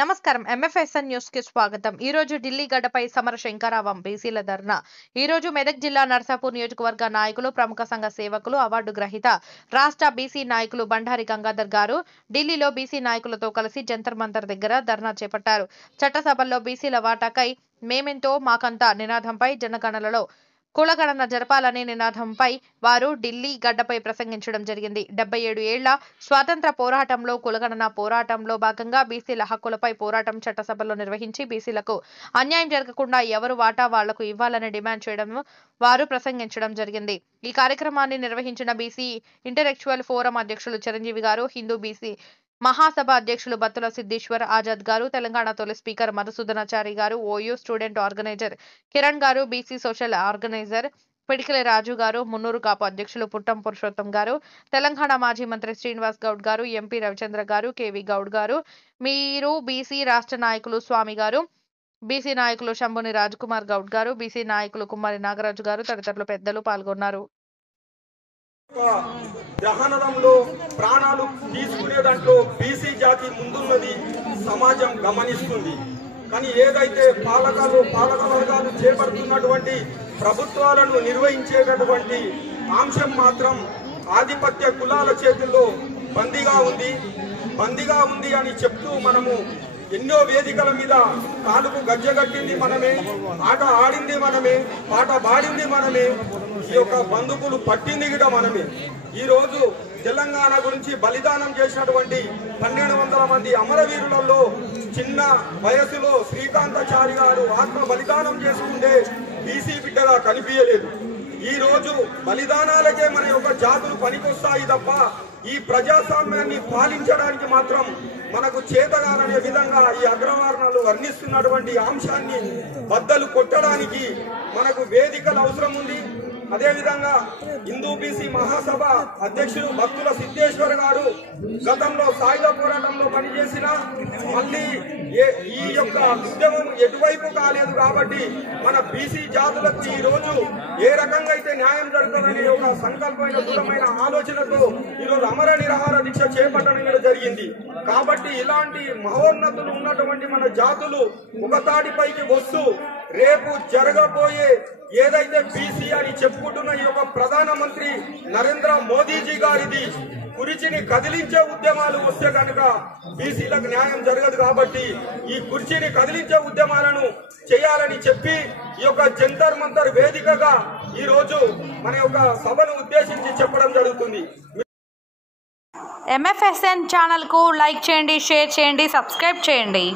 నమస్కారం ఎంఎఫ్ఎస్ఎన్ న్యూస్ కి స్వాగతం। ఈ రోజు ఢిల్లీ గడ్డపై సమర శంకరావం బీసీల ధర్నా। ఈ రోజు మెదక్ జిల్లా నర్సాపూర్ నియోజకవర్గ నాయకులు, ప్రముఖ సంఘ సేవకులు, అవార్డు గ్రహీత రాష్ట్ర బీసీ నాయకులు బండారి గంగాధర్ గారు ఢిల్లీలో బీసీ నాయకులతో కలిసి జంతర్ మంతర్ దగ్గర ధర్నా చేపట్టారు। చట్టసభల్లో బీసీల వాటాకై మేమెంతో మాకంతా నినాదంపై జనగణనలో కులగణన జరపాలనే నినాదంపై వారు ఢిల్లీ గడ్డపై ప్రసంగించడం జరిగింది। 77 ఏళ్ల స్వాతంత్ర పోరాటంలో కులగణన పోరాటంలో భాగంగా బీసీల హక్కులపై పోరాటం చట్టసభలో నిర్వహించి బీసీలకు అన్యాయం జరగకుండా ఎవరు వాటా వాళ్లకు ఇవ్వాలని డిమాండ్ చేయడం వారు ప్రసంగించడం జరిగింది। ఈ కార్యక్రమాన్ని నిర్వహించిన బీసీ ఇంటెలెక్చువల్ ఫోరం అధ్యక్షులు చిరంజీవి గారు, హిందూ బీసీ మహాసభ అధ్యక్షులు బత్తుల సిద్ధేశ్వర్ ఆజాద్ గారు, తెలంగాణ తొలి స్పీకర్ మధుసూదనాచారి గారు, ఓయూ స్టూడెంట్ ఆర్గనైజర్ కిరణ్ గారు, బీసీ సోషల్ ఆర్గనైజర్ పిడికిలి రాజు గారు, మున్నూరు కాపు అధ్యక్షులు పుట్టం పురుషోత్తం గారు, తెలంగాణ మాజీ మంత్రి శ్రీనివాస్ గౌడ్ గారు, ఎంపీ రవిచంద్ర గారు, కేవి గౌడ్ గారు, మీరు బీసీ రాష్ట్ర నాయకులు స్వామి గారు, బీసీ నాయకులు శంభుని రాజ్కుమార్ గౌడ్ గారు, బీసీ నాయకులు కుమారి నాగరాజు గారు తదితరులు పెద్దలు పాల్గొన్నారు। దహనంలో ప్రాణాలు తీసుకునే దాంట్లో బీసీ జాతి ముందున్నది సమాజం గమనిస్తుంది। కానీ ఏదైతే పాలక వర్గాలు చేపడుతున్నటువంటి ప్రభుత్వాలను నిర్వహించేటటువంటి అంశం మాత్రం ఆధిపత్య కులాల చేతుల్లో బందీగా ఉంది అని చెప్తూ మనము ఎన్నో వేదికల మీద కాలుకు గజ్జగట్టింది మనమే, ఆట ఆడింది మనమే, పాట పాడింది మనమే, ఈ యొక్క బంధుకులు పట్టింది కూడా మనమే। ఈ రోజు తెలంగాణ గురించి బలిదానం చేసినటువంటి 1200 మంది అమరవీరులలో చిన్న వయసులో శ్రీకాంతాచారి గారు ఆత్మ బలిదానం చేసుకుంటే బీసీ బిడ్డగా కనిపించలేదు। ఈ రోజు బలిదానాలకే మన యొక్క జాతులు పనికొస్తాయి తప్ప ఈ ప్రజాస్వామ్యాన్ని పాలించడానికి మాత్రం మనకు చేతగాననే విధంగా ఈ అగ్రవర్ణాలు వర్ణిస్తున్నటువంటి అంశాన్ని బద్దలు కొట్టడానికి మనకు వేదికలు అవసరం ఉంది। అదేవిధంగా హిందూ బీసీ మహాసభ అధ్యక్షులు బత్తుల సిద్ధేశ్వర్ గారు గతంలో సాయుధ పోరాటంలో పనిచేసిన మళ్ళీ ఈ యొక్క ఉద్యమం ఎటువైపు కాలేదు కాబట్టి మన బీసీ జాతులకు ఈ రోజు ఏ రకంగా అయితే న్యాయం జరుగుతుందనే ఒక సంకల్పమైన దృఢమైన ఆలోచనతో ఈరోజు అమర నిరాహార దీక్ష చేపట్టడం జరిగింది। కాబట్టి ఇలాంటి మహోన్నతులు ఉన్నటువంటి మన జాతులు ఒక తాడిపైకి వస్తూ రేపు జరగబోయే ఏదైతే బీసీ అని చెప్పుకుంటున్న ఈ యొక్క ప్రధానమంత్రి నరేంద్ర మోదీజీ గారిది కుర్చీని కదిలించే ఉద్యమాలు వస్తే కనుక బీసీలకు న్యాయం జరగదు కాబట్టి ఈ కుర్చీని కదిలించే ఉద్యమాలను చేయాలని చెప్పి ఈ యొక్క జంతర్ మంతర్ వేదికగా ఈ రోజు మన యొక్క సభను ఉద్దేశించి చెప్పడం జరుగుతుంది। ఎంఎఫ్ఎస్ఎన్ ఛానల్ కు లైక్ చేయండి, షేర్ చేయండి, సబ్స్క్రైబ్ చేయండి।